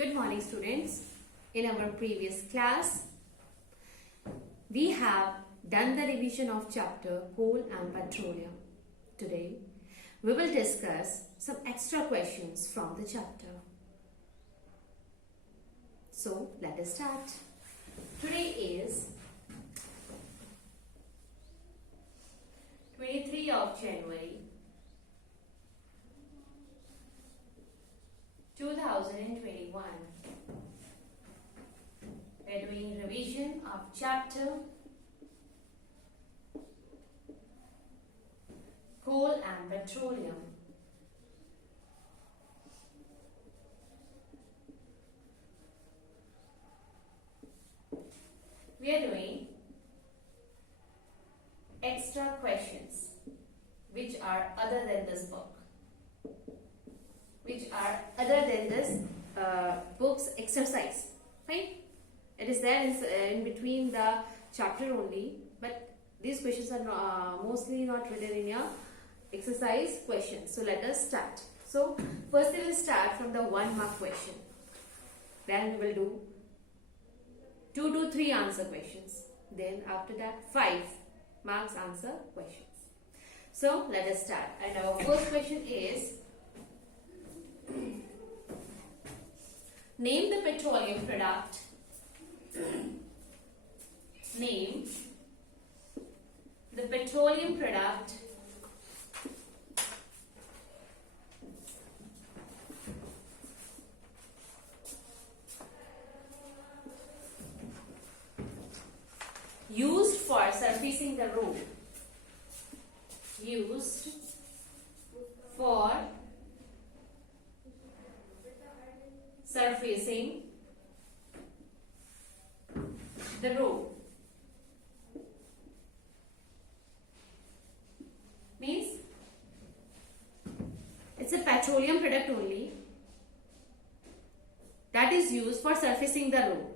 Good morning, students. In our previous class, we have done the revision of chapter Coal and Petroleum. Today, we will discuss some extra questions from the chapter. So, let us start. Today is 23 of January 2021. We are doing revision of chapter Coal and Petroleum. We are doing extra questions which are other than this book, which are other than this book's exercise. Right? It is there in between the chapter only, but these questions are mostly not written in your exercise questions. So let us start. So first we will start from the 1 mark question. Then we will do 2 to 3 answer questions. Then after that 5 marks answer questions. So let us start. And our first question is, name the petroleum product. Name the petroleum product used for surfacing the road. Used for surfacing the road. Means it's a petroleum product only that is used for surfacing the road.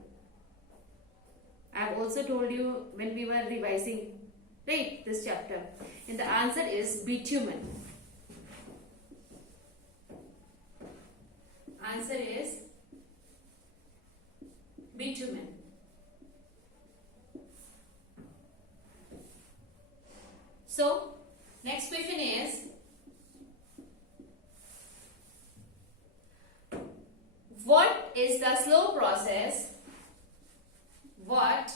I have also told you when we were revising, right, this chapter. And the answer is bitumen. Answer is bitumen. So, next question is, what is the slow process? What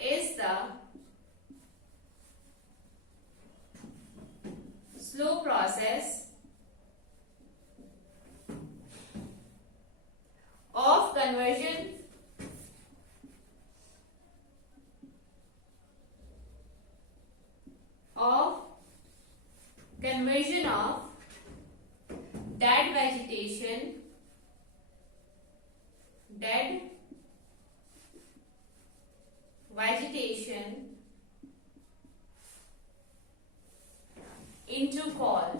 is the slow process of conversion of dead vegetation into coal.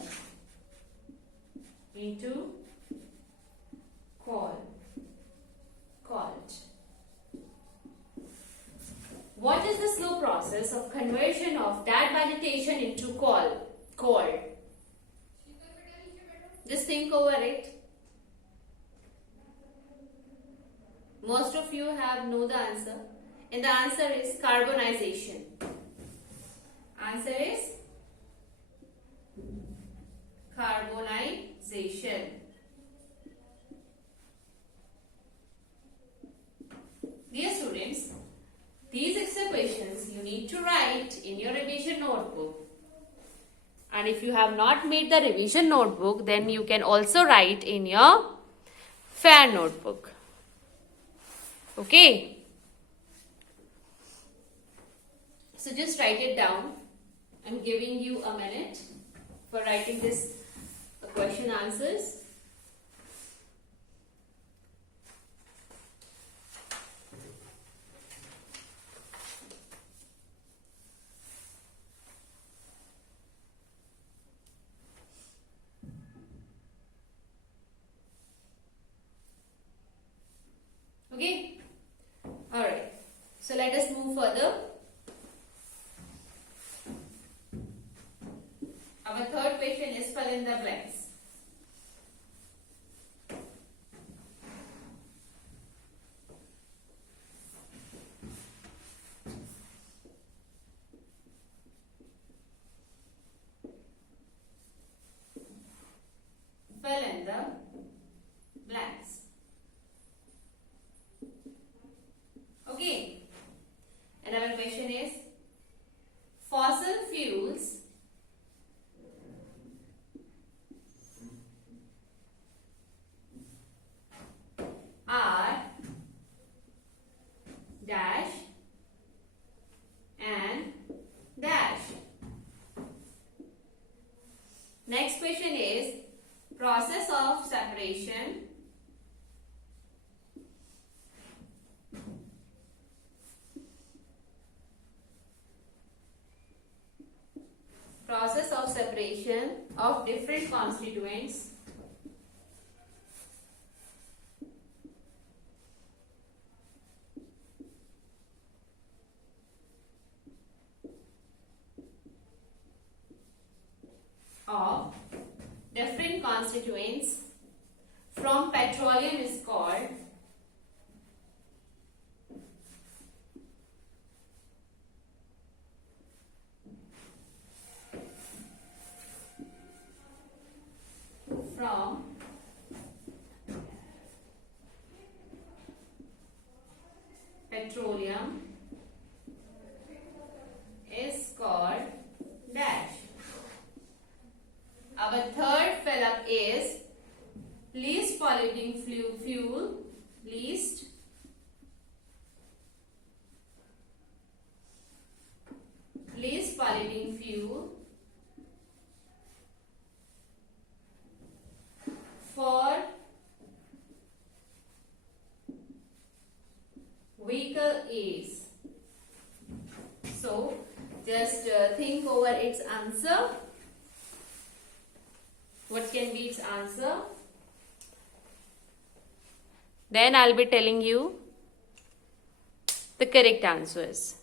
What is the slow process of conversion of dead vegetation into coal? Just think over it. Most of you have know the answer, and the answer is carbonization. Answer is carbonization. Dear students, these extra questions you need to write in your revision notebook. And if you have not made the revision notebook, then you can also write in your fair notebook. Okay? So just write it down. I'm giving you a minute for writing this question answers. Okay? Alright. So let us move further. Our third question is fill in the blanks. dash. Next question is process of separation of different constituents from petroleum is called dash. Our third fill-up is least polluting fuel, least polluting fuel for vehicle is. So just think over its answer. What can be its answer? Then I'll be telling you the correct answers.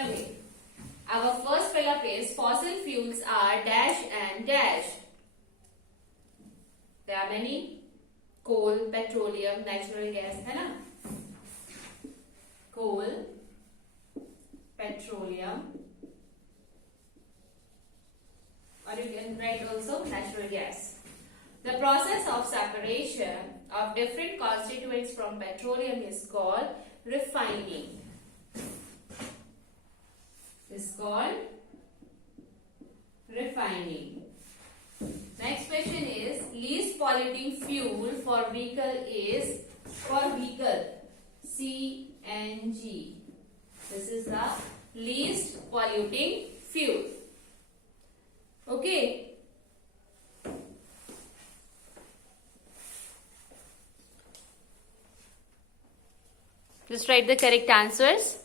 Okay. Our first fill-up is fossil fuels are dash and dash. There are many: coal, petroleum, natural gas, है ना? Coal, petroleum, or you can write also natural gas. The process of separation of different constituents from petroleum is called refining. Next question is least polluting fuel for vehicle is CNG. This is the least polluting fuel. Okay. Just write the correct answers.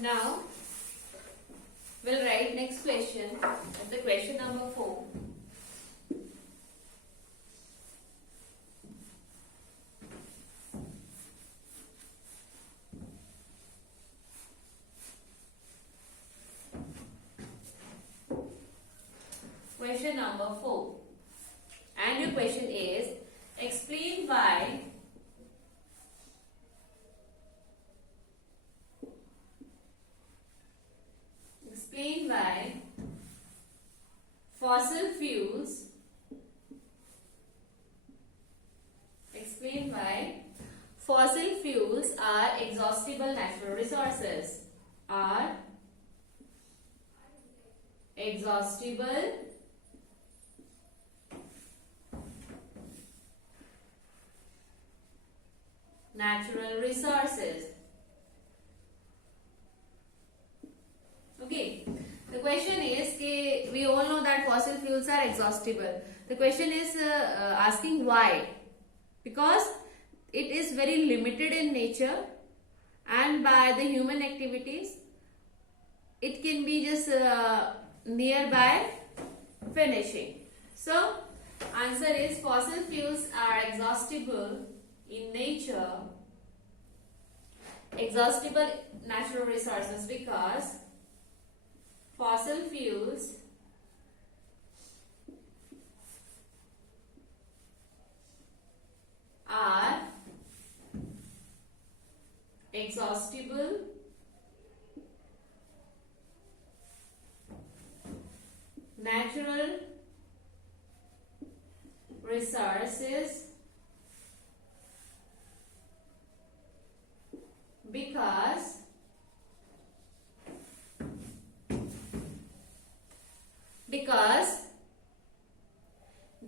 Now, we'll write next question as the question number 4. Question number 4. And your question is, explain why fossil fuels are exhaustible natural resources. Okay. The question is we all know that fossil fuels are exhaustible. The question is asking why? Because it is very limited in nature, and by the human activities it can be just nearby finishing. So answer is fossil fuels are exhaustible in nature, exhaustible natural resources, because fossil fuels are exhaustible natural resources because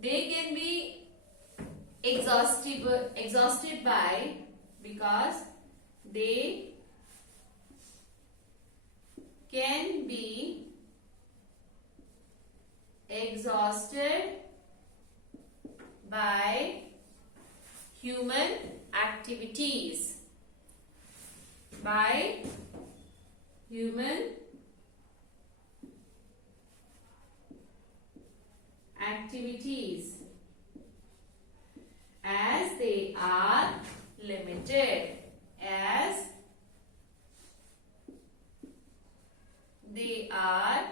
they can be exhausted by, because they can be exhausted by human activities, by human activities, as they are limited, as they are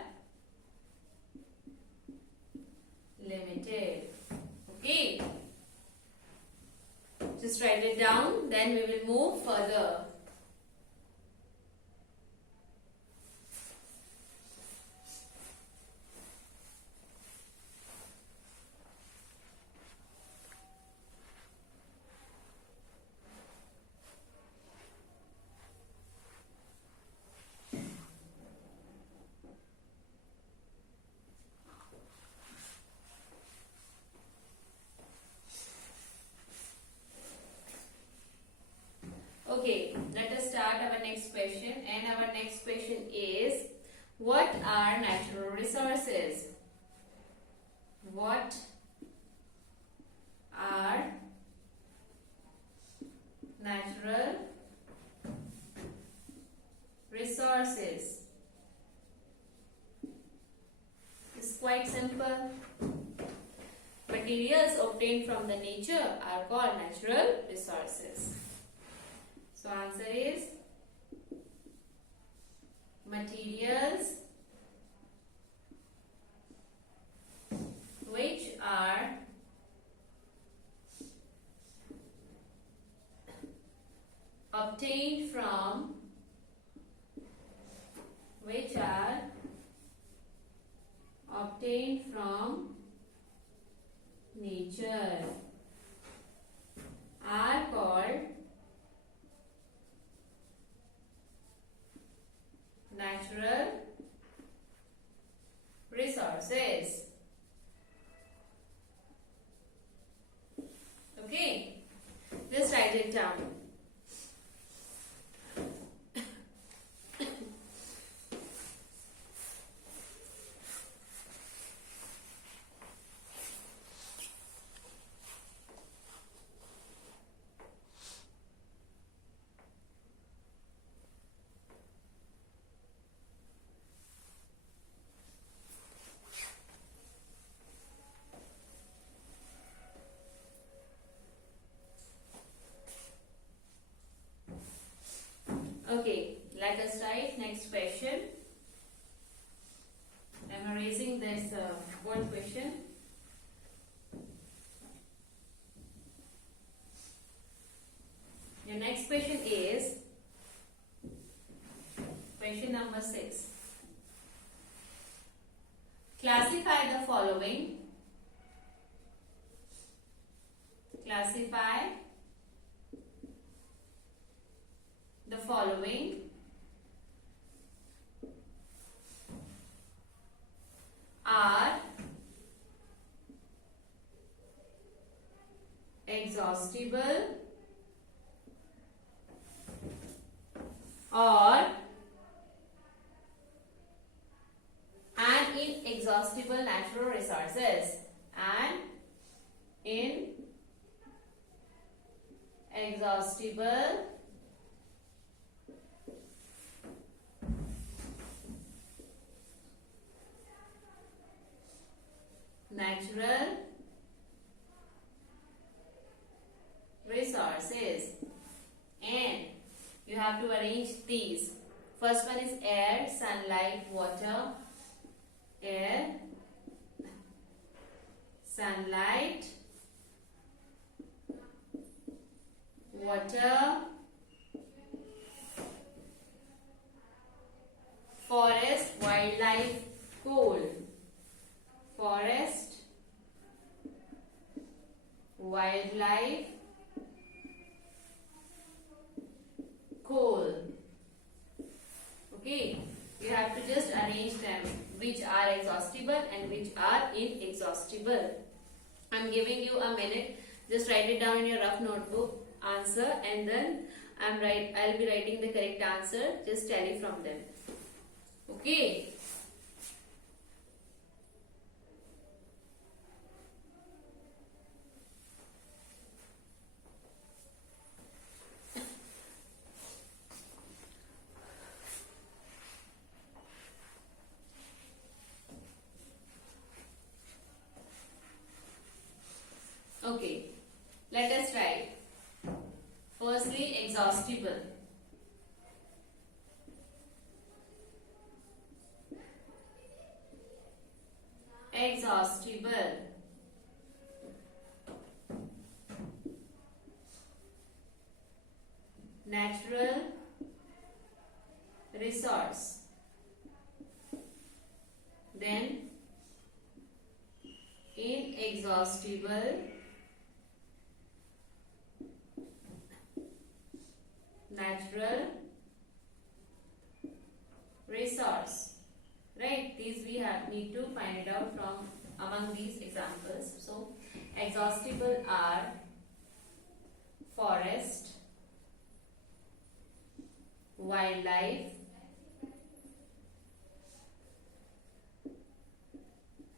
limited. Okay, just write it down, then we will move further. Okay, let us start our next question, and our next question is, what are natural resources? What are natural resources? It's quite simple. Materials obtained from the nature are called natural resources. So answer is materials which are obtained from nature are called natural resources. Okay, just write it down. Okay, let us write next question. I am erasing this board question. Your next question is question number 6. Classify the following. Classify the following are exhaustible or inexhaustible natural resources and inexhaustible natural resources. And you have to arrange these. First one is air, sunlight, water. Air, sunlight, water, forest, wildlife, coal. Forest, wildlife, coal. Okay, you have to just arrange them, which are exhaustible and which are inexhaustible. I'm giving you a minute. Just write it down in your rough notebook, answer, and then I'll be writing the correct answer. Just tally from them. Okay. Okay, let us write. Firstly, exhaustible. Exhaustible. Natural resource. Then inexhaustible natural resource. Right, these we need to find it out from among these examples. So exhaustible are forest, wildlife,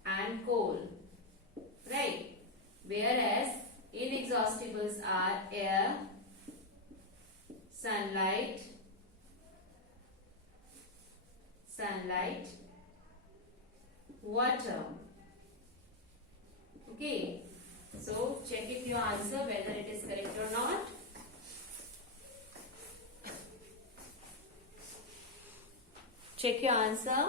and coal. Right, whereas inexhaustibles are air, sunlight, water. Okay, so check if you answer whether it is correct or not. Check your answer.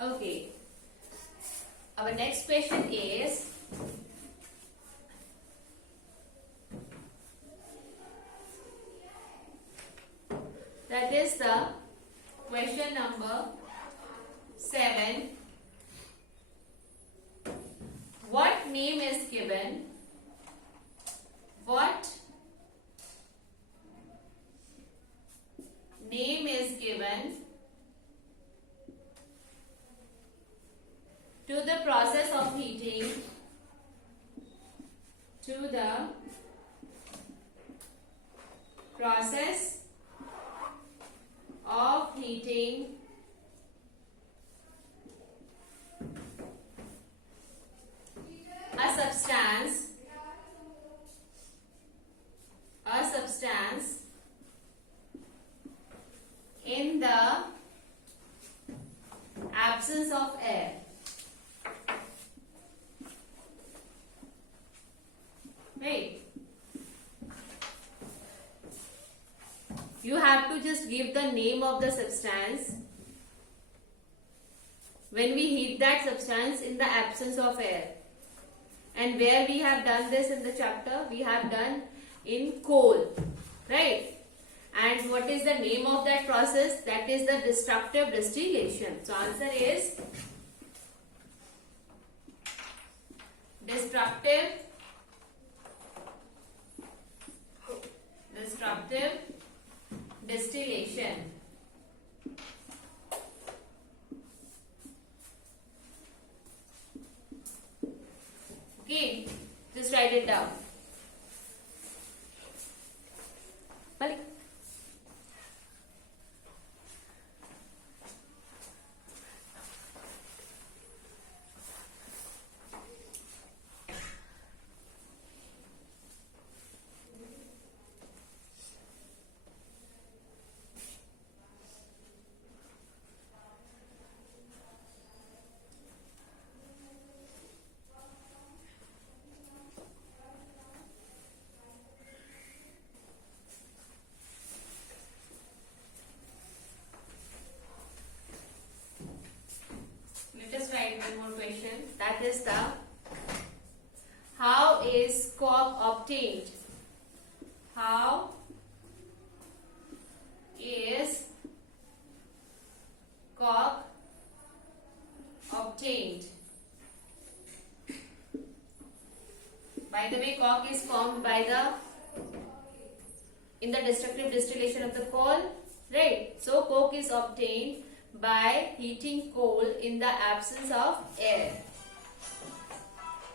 Okay, our next question is, that is the question number 7. What name is given? What name is given to the process of heating, to the process of heating a substance in the absence of air? Right. You have to just give the name of the substance when we heat that substance in the absence of air. And where we have done this in the chapter? We have done in coal, right? And what is the name of that process? That is the destructive distillation. So answer is destructive distillation. Okay, just write it down. Malik. Let us write one more question. That is the how is coke obtained? How is coke obtained? By the way, coke is formed by in the destructive distillation of the coal, right? So coke is obtained by heating coal in the absence of air.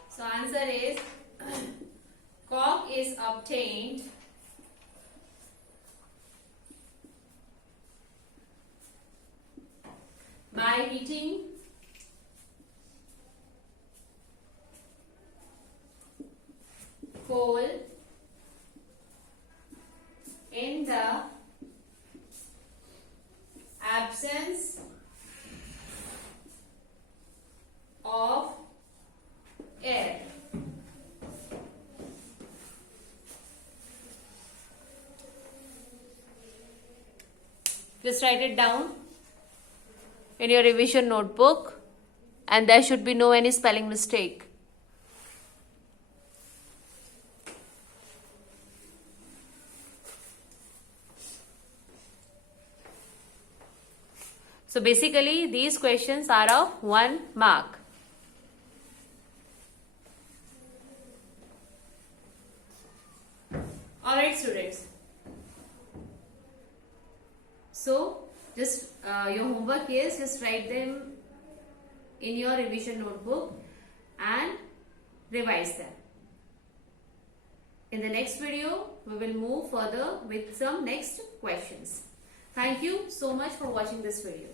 So answer is coke is obtained by heating coal in the absence of air. Just write it down in your revision notebook, and there should be no any spelling mistake. So basically these questions are of 1 mark. Alright students. So just your homework is just write them in your revision notebook and revise them. In the next video we will move further with some next questions. Thank you so much for watching this video.